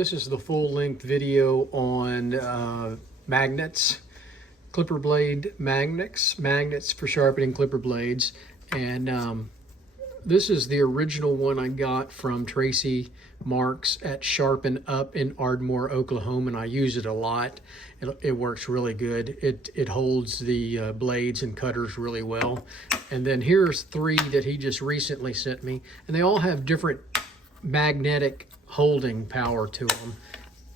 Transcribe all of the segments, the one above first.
this is the full-length video on magnets, clipper blade magnets for sharpening clipper blades. And this is the original one I got from Tracy Marks at Sharpen Up in Ardmore, Oklahoma, and I use it a lot. It works really good. It holds the blades and cutters really well. And then here's 3 that he just recently sent me, and they all have different magnetic holding power to them.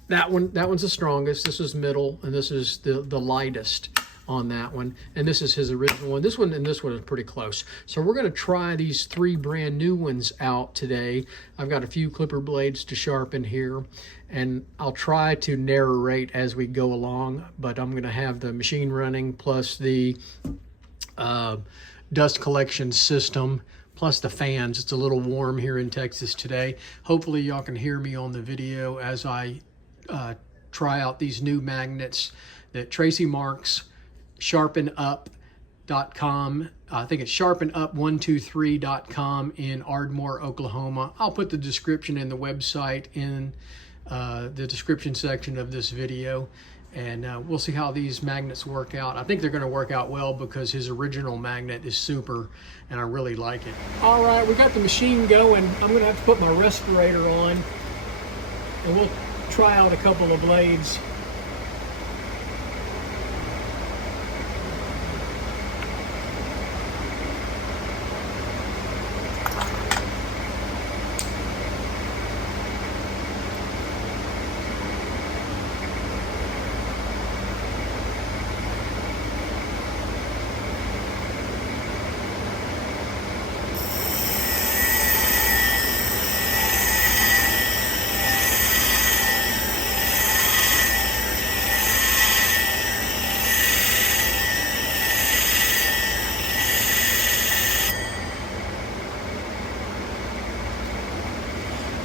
That one's the strongest. This is middle, and this is the lightest on that one. And this is his original one. This one and this one is pretty close. So we're going to try these 3 brand new ones out today. I've got a few clipper blades to sharpen here, and I'll try to narrate as we go along, but I'm going to have the machine running plus the dust collection system plus the fans. It's a little warm here in Texas today. Hopefully y'all can hear me on the video as I try out these new magnets that Tracy Marks, sharpenup.com. I think it's sharpenup123.com in Ardmore, Oklahoma. I'll put the description and the website in the description section of this video. And we'll see how these magnets work out. I think they're going to work out well because his original magnet is super, and I really like it. All right, we got the machine going. I'm going to have to put my respirator on, and we'll try out a couple of blades.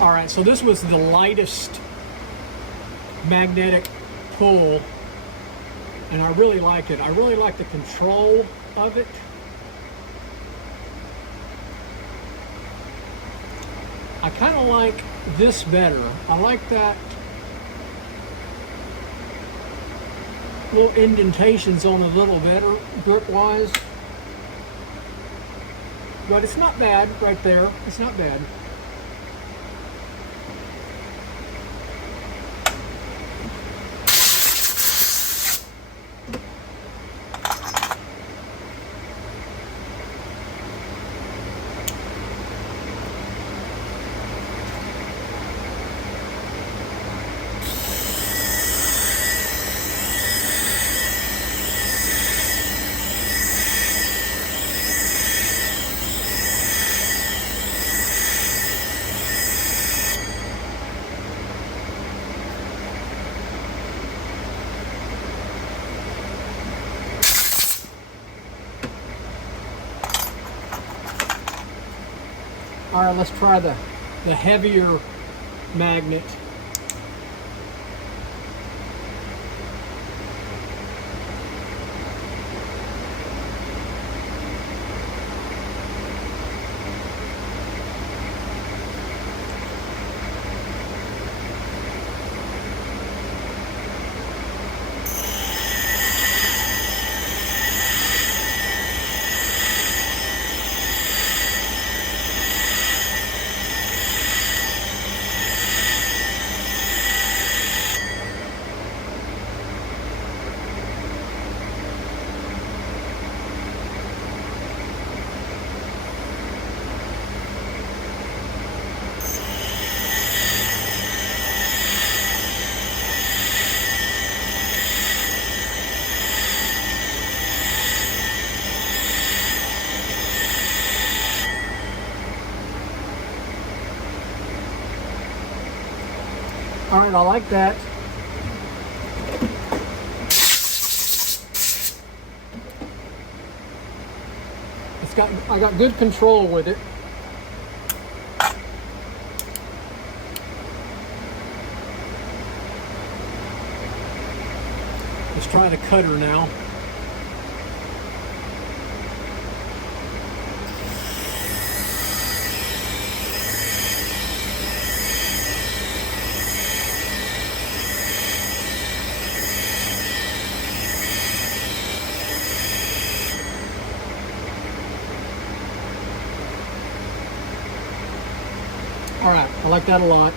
All right, so this was the lightest magnetic pull, and I really like it. I really like the control of it. I kind of like this better. I like that little indentations on a little better grip-wise. But it's not bad right there. It's not bad. All right, let's try the heavier magnet. All right, I like that. I got good control with it. Let's try the cutter now. like that a lot.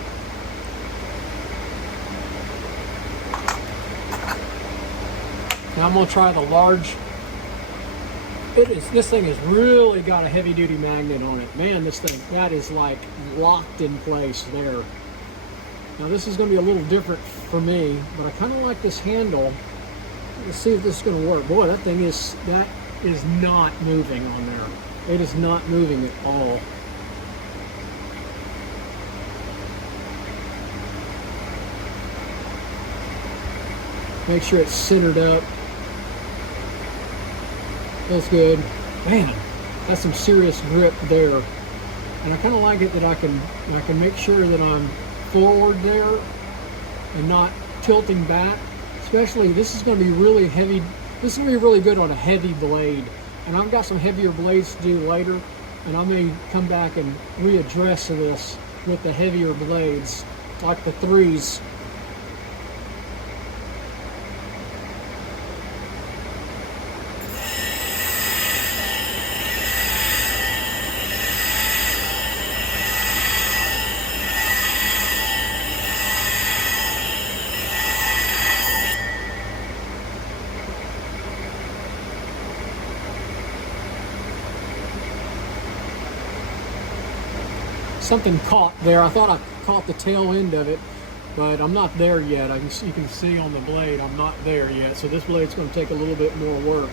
Now I'm going to try the large. This thing has really got a heavy duty magnet on it. Man, this thing, that is like locked in place there. Now this is going to be a little different for me, but I kind of like this handle. Let's see if this is going to work. Boy, that is not moving on there. It is not moving at all. Make sure it's centered up. That's good. Man, that's some serious grip there. And I kind of like it that I can make sure that I'm forward there and not tilting back. Especially, this is going to be really heavy. This is going to be really good on a heavy blade. And I've got some heavier blades to do later, and I may come back and readdress this with the heavier blades, like the 3s. Something caught there. I thought I caught the tail end of it, but I'm not there yet. You can see on the blade I'm not there yet, so this blade's going to take a little bit more work.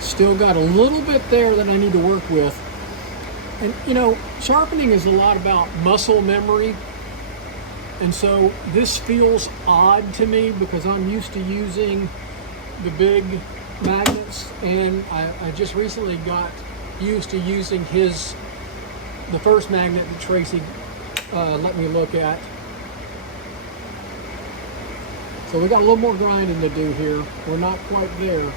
Still got a little bit there that I need to work with. And you know, sharpening is a lot about muscle memory. And so this feels odd to me because I'm used to using the big magnets, and I just recently got used to using the first magnet that Tracy let me look at. So we got a little more grinding to do here. We're not quite there.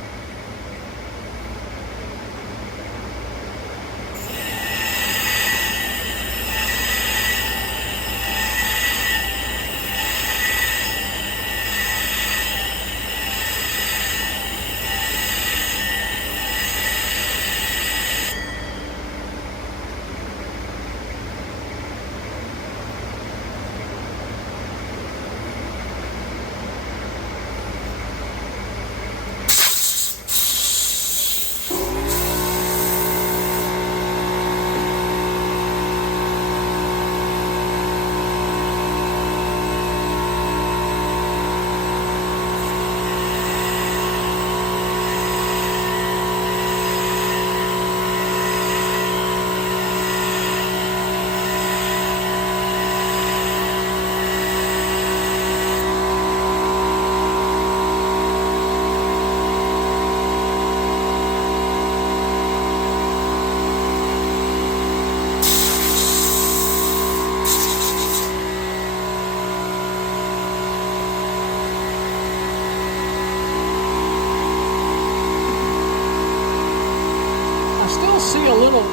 See a little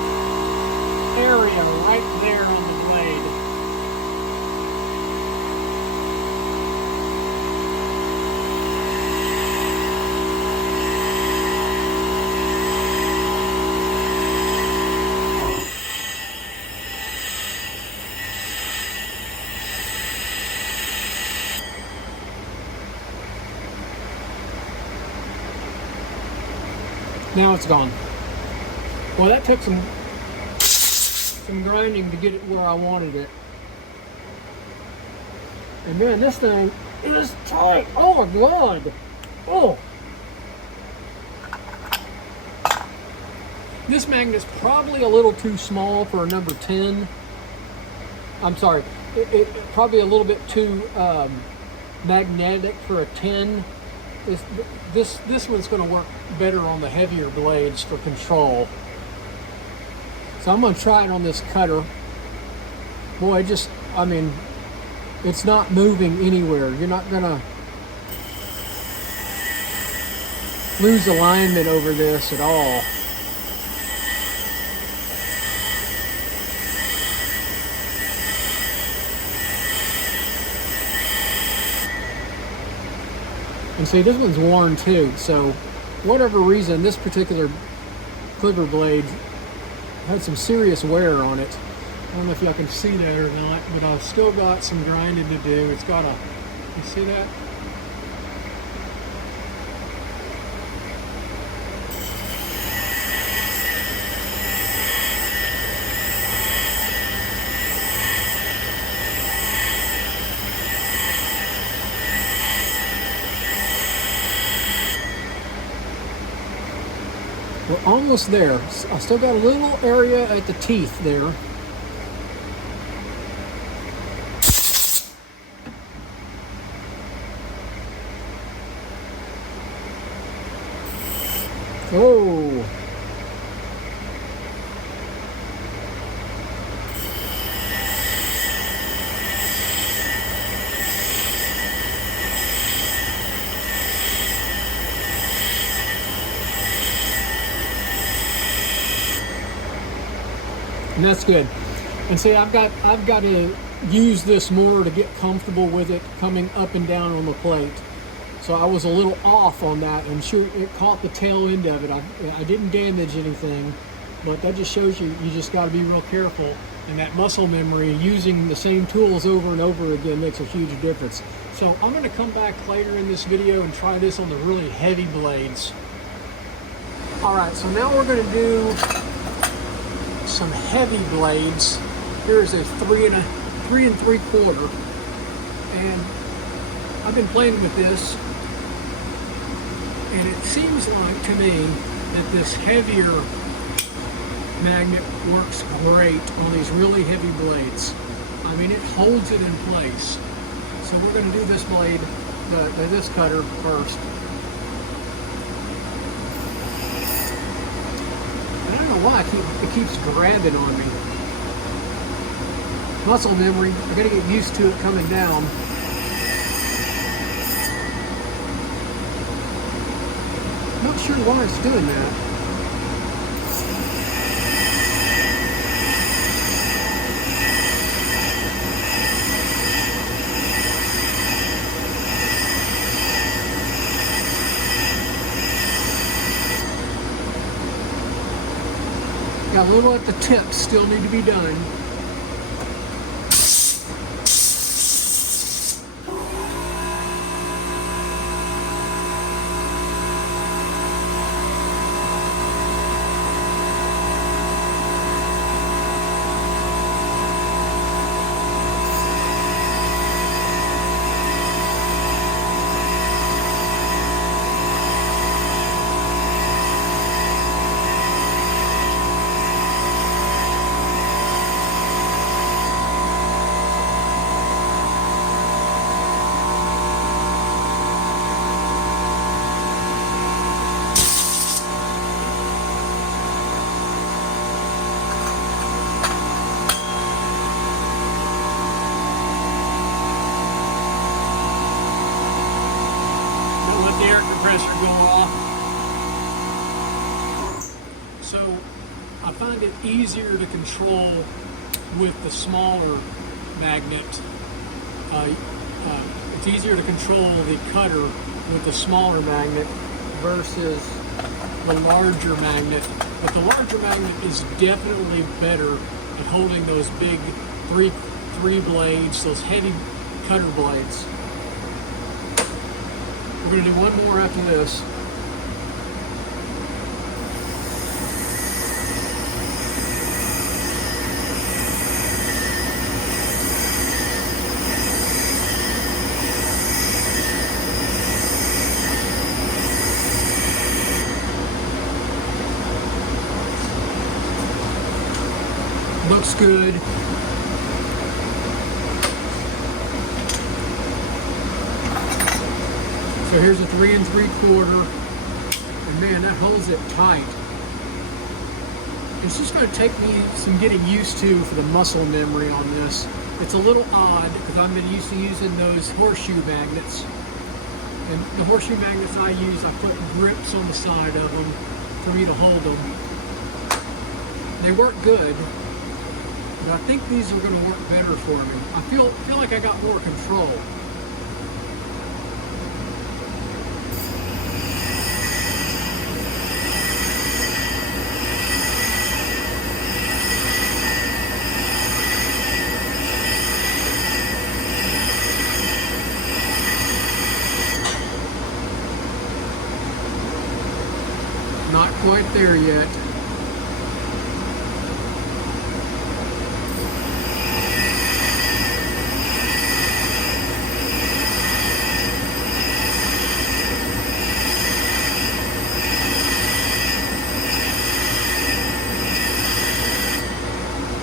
area right there on the blade. Now it's gone. Well, that took some grinding to get it where I wanted it. And man, this thing is tight. Oh my God. Oh. This magnet's probably a little too small for a number 10. I'm sorry, it probably a little bit too magnetic for a 10. This one's going to work better on the heavier blades for control. So I'm going to try it on this cutter. Boy, I mean, it's not moving anywhere. You're not going to lose alignment over this at all. And see, this one's worn too, so whatever reason, this particular clipper blade had some serious wear on it. I don't know if y'all can see that or not, but I've still got some grinding to do. It's got you see that? We're almost there. I still got a little area at the teeth there. Oh. And that's good. And see, I've got to use this more to get comfortable with it coming up and down on the plate. So I was a little off on that, and sure, it caught the tail end of it. I didn't damage anything, but that just shows you just got to be real careful. And that muscle memory, using the same tools over and over again, makes a huge difference. So I'm going to come back later in this video and try this on the really heavy blades. All right, so now we're going to do some heavy blades. Here's a 3 3/4, and I've been playing with this, and it seems like to me that this heavier magnet works great on these really heavy blades. I mean, it holds it in place. So we're going to do this blade, this cutter first. I don't know why it keeps grabbing on me. Muscle memory. I gotta get used to it coming down. Not sure why it's doing that. Got a little at the tips still need to be done. Go off. So I find it easier to control with the smaller magnet. It's easier to control the cutter with the smaller magnet versus the larger magnet. But the larger magnet is definitely better at holding those big three blades, those heavy cutter blades. We're going to do one more after this. good. So here's a 3 3/4, and man, that holds it tight. It's just going to take me some getting used to for the muscle memory on this. It's a little odd because I've been used to using those horseshoe magnets. And the horseshoe magnets I use, I put grips on the side of them for me to hold them. They work good, but I think these are going to work better for me. I feel like I got more control. Not quite there yet.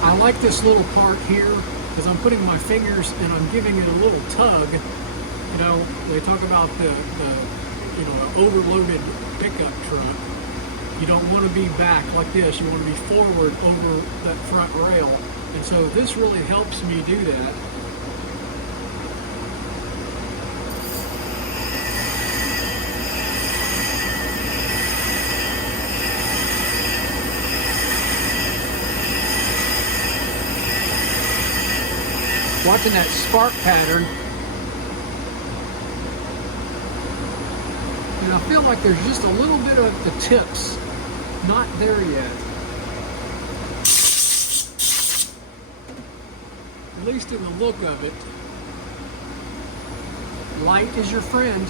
I like this little part here because I'm putting my fingers and I'm giving it a little tug. You know, they talk about the overloaded pickup truck. You don't want to be back like this. You want to be forward over that front rail. And so this really helps me do that. Watching that spark pattern, and I feel like there's just a little bit of the tips not there yet. At least in the look of it. Light is your friend.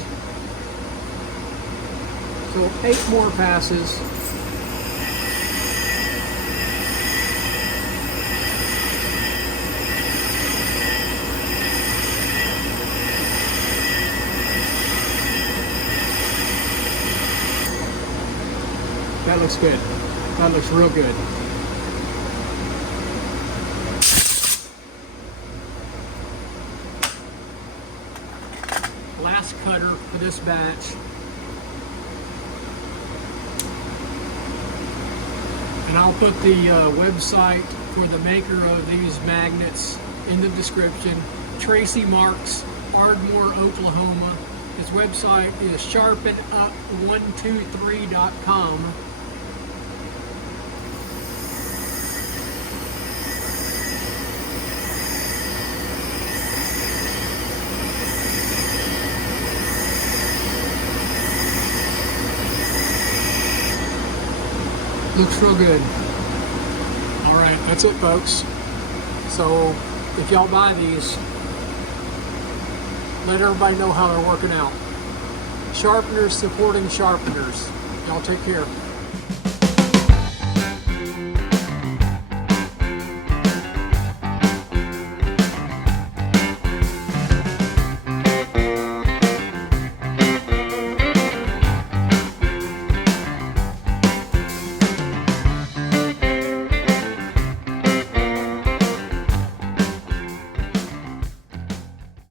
So 8 more passes. That looks good. That looks real good. Last cutter for this batch. And I'll put the website for the maker of these magnets in the description. Tracy Marks, Ardmore, Oklahoma. His website is sharpenup123.com. Looks real good. All right, that's it, folks. So if y'all buy these, let everybody know how they're working out. Sharpeners supporting sharpeners. Y'all take care.